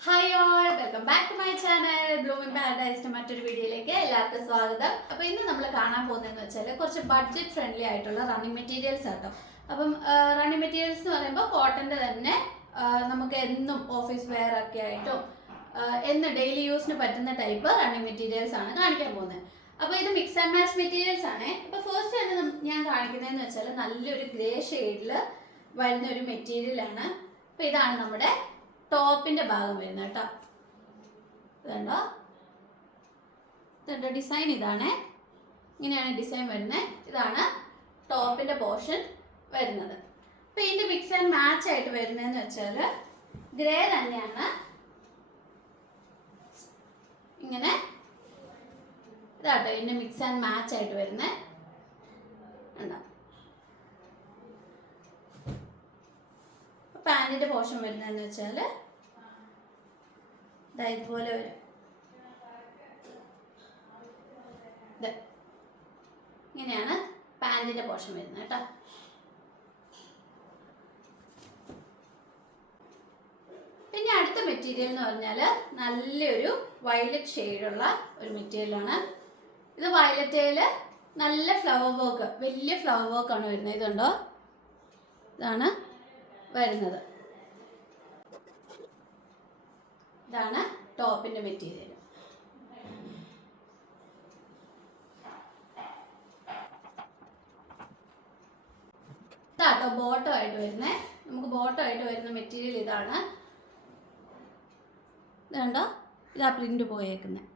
Hi all welcome back to my channel blooming പാരഡൈസിന്റെ മറ്റൊരു വീഡിയോയിലേക്ക് എല്ലാവർക്കും സ്വാഗതം. അപ്പോൾ ഇന്ന് നമ്മൾ കാണാൻ പോകുന്നതെന്ന് വെച്ചാൽ കുറച്ച് ബഡ്ജറ്റ് ഫ്രണ്ട്ലി ആയിട്ടുള്ള റണ്ണിങ് മെറ്റീരിയൽസ് ആട്ടോ. അപ്പം റണ്ണിങ് മെറ്റീരിയൽസ് എന്ന് പറയുമ്പോൾ കോട്ടന്റെ തന്നെ നമുക്ക് എന്നും ഓഫീസ് വെയർ ഒക്കെ ആയിട്ടും എന്ന് ഡെയിലി യൂസിന് പറ്റുന്ന ടൈപ്പ് റണ്ണിങ് മെറ്റീരിയൽസ് ആണ് കാണിക്കാൻ പോകുന്നത്. അപ്പോൾ ഇത് മിക്സ് ആൻഡ് മാച്ച് മെറ്റീരിയൽസ് ആണ്. അപ്പോൾ ഫസ്റ്റ് നം- ഞാൻ കാണിക്കുന്നതെന്ന് വെച്ചാൽ നല്ലൊരു ഗ്രേ ഷെയ്ഡിൽ വരുന്ന ഒരു മെറ്റീരിയൽ ആണ്. അപ്പോൾ ഇതാണ് നമ്മുടെ ടോപ്പിന്റെ ഭാഗം വരുന്നത് കേട്ടോ. ഇതുണ്ടോ? ഇതുണ്ടോ. ഡിസൈൻ ഇതാണ്. ഇങ്ങനെയാണ് ഡിസൈൻ വരുന്നത്. ഇതാണ് ടോപ്പിന്റെ പോർഷൻ വരുന്നത്. അപ്പൊ ഇതിന്റെ മിക്സ് ആൻഡ് മാച്ച് ആയിട്ട് വരുന്നതെന്ന് വെച്ചാൽ ഗ്രേ തന്നെയാണ്. ഇങ്ങനെ ഇതാട്ടോ ഇതിന്റെ മിക്സ് ആൻഡ് മാച്ച് ആയിട്ട് വരുന്നത്. ഉണ്ടോ പാന്റിന്റെ പോഷൻ വരുന്നതെന്ന് വെച്ചാൽ ദാ ഇതുപോലെ വരും. ഇങ്ങനെയാണ് പാന്റിന്റെ പോഷൻ വരുന്നത് കേട്ടോ. പിന്നെ അടുത്ത മെറ്റീരിയൽ എന്ന് പറഞ്ഞാൽ നല്ലൊരു വയലറ്റ് ഷെയ്ഡുള്ള ഒരു മെറ്റീരിയലാണ് ഇത് വയലറ്റയിൽ നല്ല ഫ്ലവർ വർക്ക് വലിയ ഫ്ലവർ വർക്കാണ് വരുന്നത്. ഇതുണ്ടോ? ഇതാണ് വരുന്നത്. ഇതാണ് ടോപ്പിന്റെ മെറ്റീരിയൽ. ഇതാട്ടോ ബോട്ടം ആയിട്ട് വരുന്നത് നമുക്ക് ബോട്ടം ആയിട്ട് വരുന്ന മെറ്റീരിയൽ ഇതാണ്. ഇതുണ്ടോ? ഇതാ പ്രിന്റ് പോയേക്കുന്നത്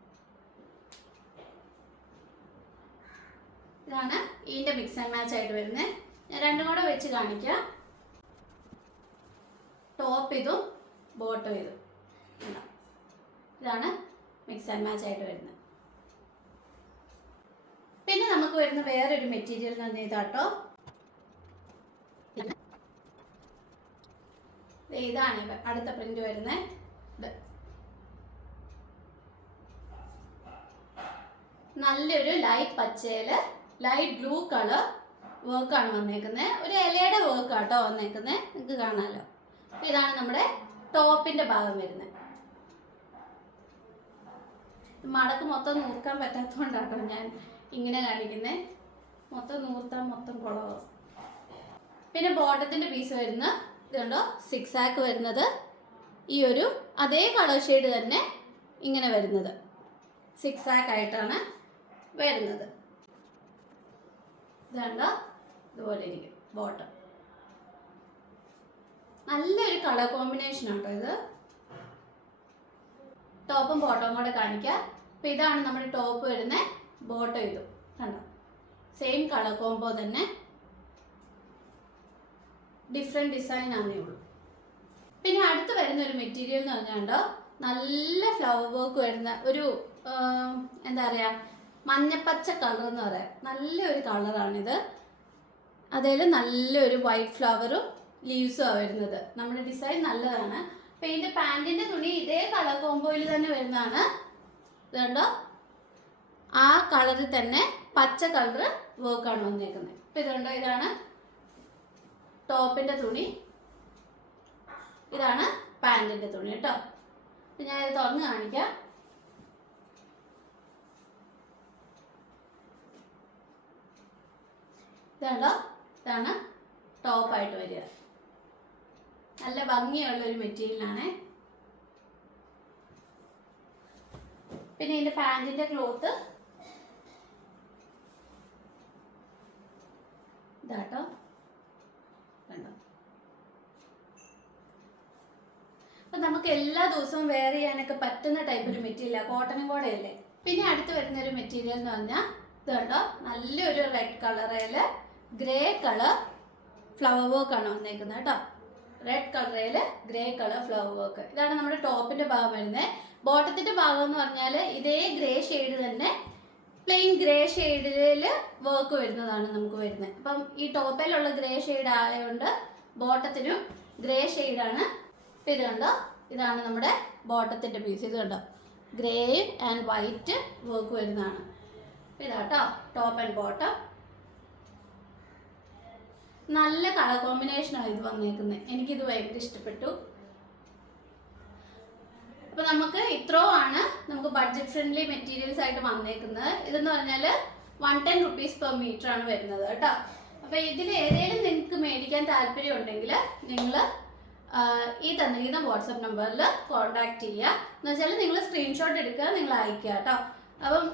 ഇതാണ് ഇതിന്റെ മിക്സ് ആൻഡ് മാച്ച് ആയിട്ട് വരുന്നത് ഞാൻ രണ്ടും കൂടെ വെച്ച് കാണിക്കാം. ടോപ്പ് ഇതും ബോട്ടം ഇതാ. ഇതാണ് മിക്സ് ആൻഡ് മാച്ച് ആയിട്ട് വരുന്നത്. പിന്നെ നമുക്ക് വരുന്ന വേറൊരു മെറ്റീരിയൽ എന്ന് പറഞ്ഞാൽ ഇതാട്ടോ. ഇതാണ് അടുത്ത പ്രിന്റ് വരുന്നത് നല്ലൊരു ലൈറ്റ് പച്ചയിൽ ലൈറ്റ് ബ്ലൂ കളർ വർക്കാണ് വന്നേക്കുന്നത് ഒരു ഇലയുടെ വർക്കാട്ടോ വന്നേക്കുന്നത് നിങ്ങൾക്ക് കാണാമല്ലോ ഇതാണ് നമ്മുടെ ടോപ്പിന്റെ ഭാഗം വരുന്നത് മടക്ക് മൊത്തം നൂർക്കാൻ പറ്റാത്തതുകൊണ്ടാട്ടോ ഞാൻ ഇങ്ങനെ കാണിക്കുന്നത് മൊത്തം നൂർത്താൻ മൊത്തം കുളവും. പിന്നെ ബോട്ടത്തിന്റെ പീസ് വരുന്ന ഇതുണ്ടോ? സിക്സ് ആക്ക് വരുന്നത്. ഈ ഒരു അതേ കളർ ഷെയ്ഡ് തന്നെ ഇങ്ങനെ വരുന്നത്. സിക്സ് ആക്ക് ആയിട്ടാണ് വരുന്നത്. ഇതുണ്ടോ? ഇതുപോലെ ഇരിക്കും. ബോട്ടം നല്ലൊരു കളർ കോമ്പിനേഷൻ ആട്ടോ ഇത്. ടോപ്പും ബോട്ടവും കൂടെ കാണിക്കാം. അപ്പൊ ഇതാണ് നമ്മുടെ ടോപ്പ് വരുന്ന ബോട്ടം ഇത്. കണ്ടോ? സെയിം കളർ കോംബോ തന്നെ. ഡിഫറെന്റ് ഡിസൈൻ ആണേ ഉള്ളൂ. പിന്നെ അടുത്ത് വരുന്ന ഒരു മെറ്റീരിയൽ എന്ന് പറഞ്ഞാണ്ടോ നല്ല ഫ്ലവർ വർക്ക് വരുന്ന ഒരു എന്താ പറയാ മഞ്ഞപ്പച്ച കളർ എന്ന് പറയാം. നല്ലൊരു കളറാണിത് അതിൽ നല്ലൊരു വൈറ്റ് ഫ്ലവറും ലീവ്സും ആണ് വരുന്നത്. നമ്മുടെ ഡിസൈൻ നല്ലതാണ്. അപ്പൊ ഇതിന്റെ പാന്റിന്റെ തുണി ഇതേ കളർ കോമ്പോയിൽ തന്നെ വരുന്നതാണ്. ഇത് കണ്ടോ ആ കളറിൽ തന്നെ പച്ച കളർ വർക്കാണ് വന്നേക്കുന്നത്. ഇപ്പം ഇതുണ്ടോ ഇതാണ് ടോപ്പിന്റെ തുണി. ഇതാണ് പാന്റിന്റെ തുണി കേട്ടോ. ഞാൻ ഇത് തുറന്ന് കാണിക്കാം. ഇതാണ്ടോ ഇതാണ് ടോപ്പായിട്ട് വരിക. നല്ല ഭംഗിയുള്ള ഒരു മെറ്റീരിയലാണ് പിന്നെ ഇതിന്റെ പാന്റിന്റെ ക്ലോത്ത്. ഇതാട്ടോ. കണ്ടോ? അപ്പൊ നമുക്ക് എല്ലാ ദിവസവും വെയർ ചെയ്യാനൊക്കെ പറ്റുന്ന ടൈപ്പ് ഒരു മെറ്റീരിയൽ കോട്ടനും കൂടെ അല്ലേ? പിന്നെ അടുത്ത് വരുന്ന ഒരു മെറ്റീരിയൽ എന്ന് പറഞ്ഞാൽ ഇതുണ്ടോ? നല്ലൊരു റെഡ് കളറിൽ ഗ്രേ കളർ ഫ്ലവർ വർക്ക് ആണ് വന്നേക്കുന്നത് കേട്ടോ. റെഡ് കളറിൽ ഗ്രേ കളർ ഫ്ലവർ വർക്ക് ഇതാണ് നമ്മുടെ ടോപ്പിന്റെ ഭാഗം വരുന്നത് ബോട്ടത്തിന്റെ ഭാഗം എന്ന് പറഞ്ഞാൽ ഇതേ ഗ്രേ ഷെയ്ഡ് തന്നെ പ്ലെയിൻ ഗ്രേ ഷെയ്ഡിൽ വർക്ക് വരുന്നതാണ് നമുക്ക് വരുന്നത്. അപ്പം ഈ ടോപ്പിലുള്ള ഗ്രേ ഷെയ്ഡ് ആയതുകൊണ്ട് ബോട്ടത്തിനും ഗ്രേ ഷെയ്ഡാണ് ഇത് കണ്ടോ? ഇതാണ് നമ്മുടെ ബോട്ടത്തിന്റെ പീസ് ഇത് കണ്ടോ? ഗ്രേ ആൻഡ് വൈറ്റ് വർക്ക് വരുന്നതാണ്. ഇതാട്ടോ ടോപ്പ് ആൻഡ് ബോട്ടം നല്ല കളർ കോമ്പിനേഷനാണ് ഇത് വന്നേക്കുന്നത്. എനിക്കിത് ഭയങ്കര ഇഷ്ടപ്പെട്ടു. അപ്പൊ നമുക്ക് ഇത്രോ ആണ് നമുക്ക് ബഡ്ജറ്റ് ഫ്രണ്ട്ലി മെറ്റീരിയൽസ് ആയിട്ട് വന്നേക്കുന്നത്. ഇതെന്ന് പറഞ്ഞാൽ one ten rupees per metre ആണ് വരുന്നത് കേട്ടോ. അപ്പൊ ഇതിൽ ഏതെങ്കിലും നിങ്ങൾക്ക് മേടിക്കാൻ താല്പര്യം ഉണ്ടെങ്കിൽ നിങ്ങൾ ഈ തന്നിരിക്കുന്ന വാട്സപ്പ് നമ്പറിൽ കോൺടാക്ട് ചെയ്യുക. എന്ന് വെച്ചാൽ നിങ്ങൾ സ്ക്രീൻഷോട്ട് എടുക്കുക നിങ്ങൾ അയക്കുക കേട്ടോ. അപ്പം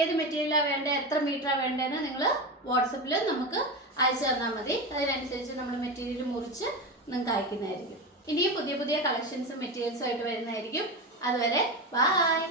ഏത് മെറ്റീരിയലാണ് വേണ്ടത് എത്ര മീറ്ററാണ് വേണ്ടതെന്ന് നിങ്ങൾ വാട്സപ്പിൽ നമുക്ക് അയച്ചു തന്നാൽ മതി. അതിനനുസരിച്ച് നമ്മൾ മെറ്റീരിയൽ മുറിച്ച് നിങ്ങൾക്ക് അയക്കുന്നതായിരിക്കും. ഇനിയും പുതിയ പുതിയ കളക്ഷൻസും മെറ്റീരിയൽസും ആയിട്ട് വരുന്നതായിരിക്കും. അതുവരെ ബായ്